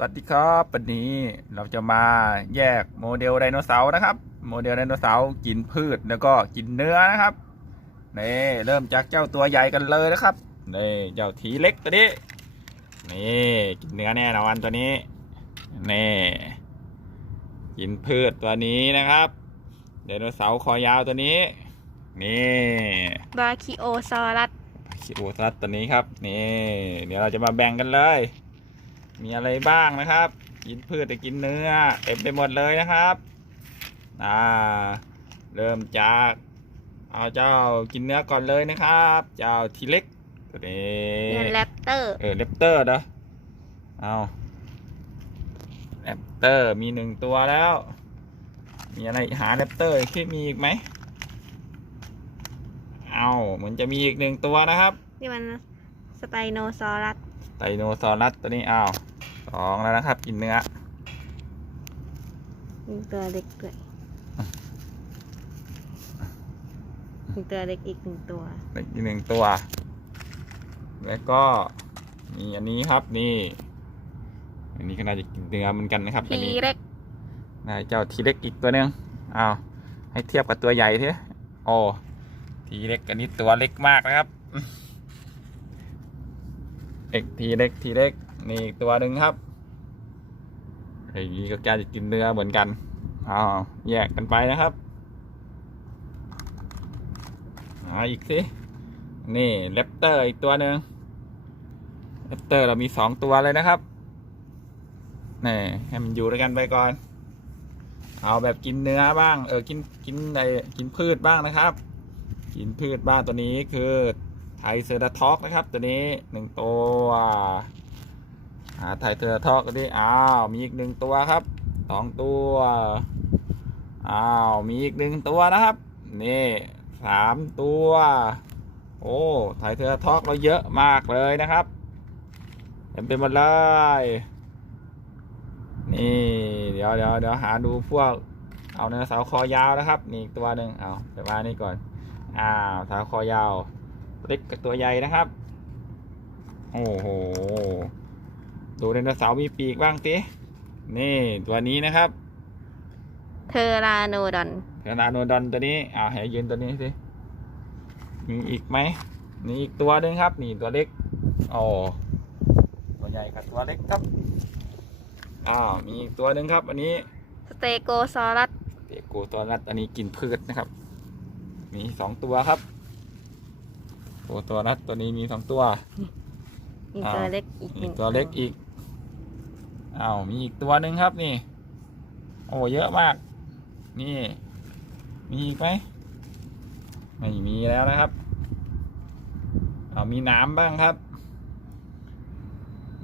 วัสดีครับวันนี้เราจะมาแยกโมเดลไดโนเสาร์นะครับ โมเดลไดโนเสาร์กินพืชแล้วก็กินเนื้อนะครับนี่เริ่มจากเจ้าตัวใหญ่กันเลยนะครับนี่เจ้าทีเล็กตัวนี้นี่กินเนื้อแน่นอนตัวนี้นี่กินพืชตัวนี้นะครับไดโนเสาร์คอยาวตัวนี้นี่บาคิโอซอรัสคิโอซัสตัวนี้ครับนี่เดี๋ยวเราจะมาแบ่งกันเลย มีอะไรบ้างนะครับ กินพืชแต่กินเนื้อเต็มไปหมดเลยนะครับอ่าเริ่มจากเอาเจ้ากินเนื้อก่อนเลยนะครับ เจ้าทีเล็กตัวนี้เงินแรปเตอร์เออเลปเตอร์นะเอาเลปเตอร์มีหนึ่งตัวแล้ว มีอะไรหาเลปเตอร์ที่มีอีกไหมเอาเหมือนจะมีอีกหนึ่งตัวนะครับ นี่มันสไปโนซอรัสไดโนซอรัสตัวนี้อ้าว สองแล้วนะครับ กินเนื้อมีตัวเล็กด้วยมีตัวเล็กอีกหนึ่งตัวอีกหนึ่งตัว แล้วก็มีอันนี้ครับนี่ อันนี้ก็น่าจะกินเนื้อเหมือนกันนะครับอันทีนี้เล็กนายเจ้าทีเล็กอีกตัวหนึ่งอ้าวให้เทียบกับตัวใหญ่ทีโอ้ทีเล็กอันนี้ตัวเล็กมากนะครับเอกทีเล็กทีเล็ก นี่อีกตัวหนึ่งครับไอ้นี่ก็กจะกินเนื้อเหมือนกันอ้าวแยกกันไปนะครับอ่าอีกสิ นี่เลปเตอร์อีกตัวหนึ่งเลปเตอร์เรามีสองตัวเลยนะครับนี่ให้มันอยู่ด้วยกันไปก่อน เอาแบบกินเนื้อบ้าง เออ กิน กินอะไรกินพืชบ้างนะครับ กินพืชบ้างตัวนี้คือไทเซอร์ทอกนะครับ ตัวนี้หนึ่งตัว หาไทเซอร์ทอกตันี้อ้าวมีอีกหนึ่งตัวครับสองตัวอ้าวมีอีกหนึ่งตัวนะครับ นี่สามตัว โอ้ไทเซอร์ทอกเราเยอะมากเลยนะครับเต็มไปหมดเลยนี่เดี๋ยวเดี๋ยวเดี๋ยวหาดูพวกเอาเนื้อเสาคอยาวนะครับ นี่อีกตัวหนึ่งเอาไปวานี่ก่อนอ้าวเสาคอยาวเล็กกับตัวใหญ่นะครับ โอ้โห ดูไดโนเสาร์มีปีกบ้างสินี่ตัวนี้นะครับ เทอราโนดอน เทนาโนดอนตัวนี้อ่าให้ยืนตัวนี้สิมีอีกไหมนี่อีกตัวหนึ่งครับ นี่ตัวเล็กโอ้ตัวใหญ่กับตัวเล็กครับอ้าวมีอีกตัวหนึ่งครับ อันนี้สเตโกซอรัสเตโกตัวนัดอันนี้กินพืชนะครับ มีสองตัวครับโกตัวนัดตัวนี้มีสองตัวมีตัวเล็กอีกหอีนึ่กงตัวเล็กอีก อ้าวมีอีกตัวหนึ่งครับนี่ โอ้เยอะมาก นี่ มีอีกไหมไม่มีแล้วนะครับ เอามีน้ำบ้างครับ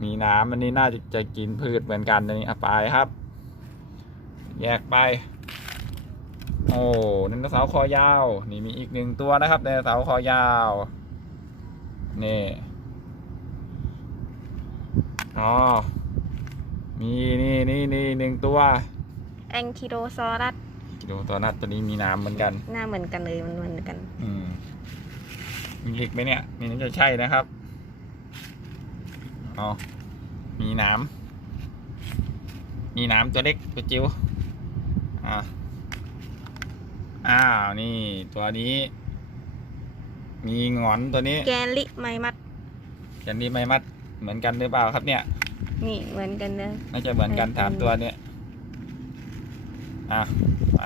มีน้ำอันนี้น่าจะจะกินพืชเหมือนกันนนี้เอาไปครับ แยกไป โอ้ไดโนเสาร์คอยาว นี่มีอีกหนึ่งตัวนะครับไดโนเสาร์คอยาว นี่ อ๋อ มีนี่นี่นี่หนึ่งตัวแองคิโดซอรัสกิโลตัวนัดตัวนี้มีน้ำเหมือนกัน หน้าเหมือนกันเลยมันเหมือนกัน อืมมีอีกไหมเนี่ยนี่น่าจะใช่นะครับอ๋อมีน้ำมีน้ำตัวเล็กตัวจิ๋วอ่าอ้าวนี่ตัวนี้ มีหงอนตัวนี้ แกนลิไมมัดแกนนี่ไม่มัดเหมือนกันหรือเปล่าครับเนี่ย นี่เหมือนกันเลยน่าจะเหมือนกันเหมือนกันถามตัวเนี้ยอะไป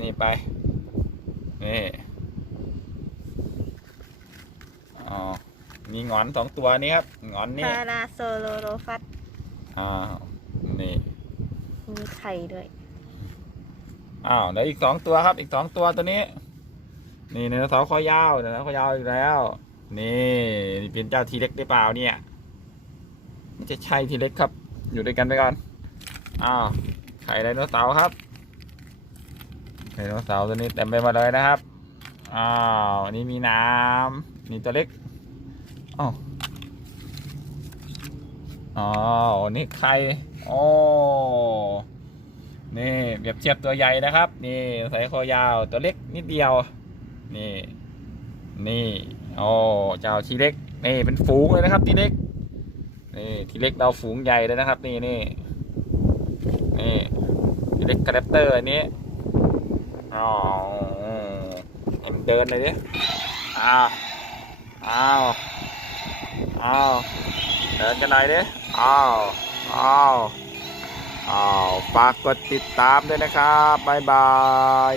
นี่ไปนี่อ๋อมีหงอนสองตัวนี้ครับหงอนนี่พาราโซโลโรฟัสอ้าวนี่มีไข่ด้วยอ้าวแล้วอีกสองตัวครับ อีกสองตัวตัวนี้ นี่เนื้อเสาร์คอยาวเนื้อเสาร์คอยาวอีกแล้วนี่นี่เป็นเจ้าทีเล็กได้เปล่าเนี่ย ไม่จะใช่ทีเล็กครับ อยู่ด้วยกันไปก่อนอ้าวไข่ไดโนเสาร์ครับไดโนเสาร์ตัวนี้เต็มไปหมดเลยนะครับอ้าวอันนี้มีน้ำนี่ตัวเล็กอ้าวอ๋อนี่ไข่โอ้นี่เปรียบเทียบตัวใหญ่นะครับ นี่สายคอยาวตัวเล็กนิดเดียว นี่ นี่ โอ้ เจ้าทีเล็ก นี่เป็นฝูงเลยนะครับทีเล็ก นี่ทีเล็กเราฝูงใหญ่เลยนะครับ นี่นี่นี่ทีเล็กกระแรปเตอร์อันนี้อ๋อให้มันเดินเลยดิอ้าวอ้าวอ้าวเดินกันหน่อยดิอ้าวอ้าวอ้าวฝากกดติดตามด้วยนะครับบ๊ายบาย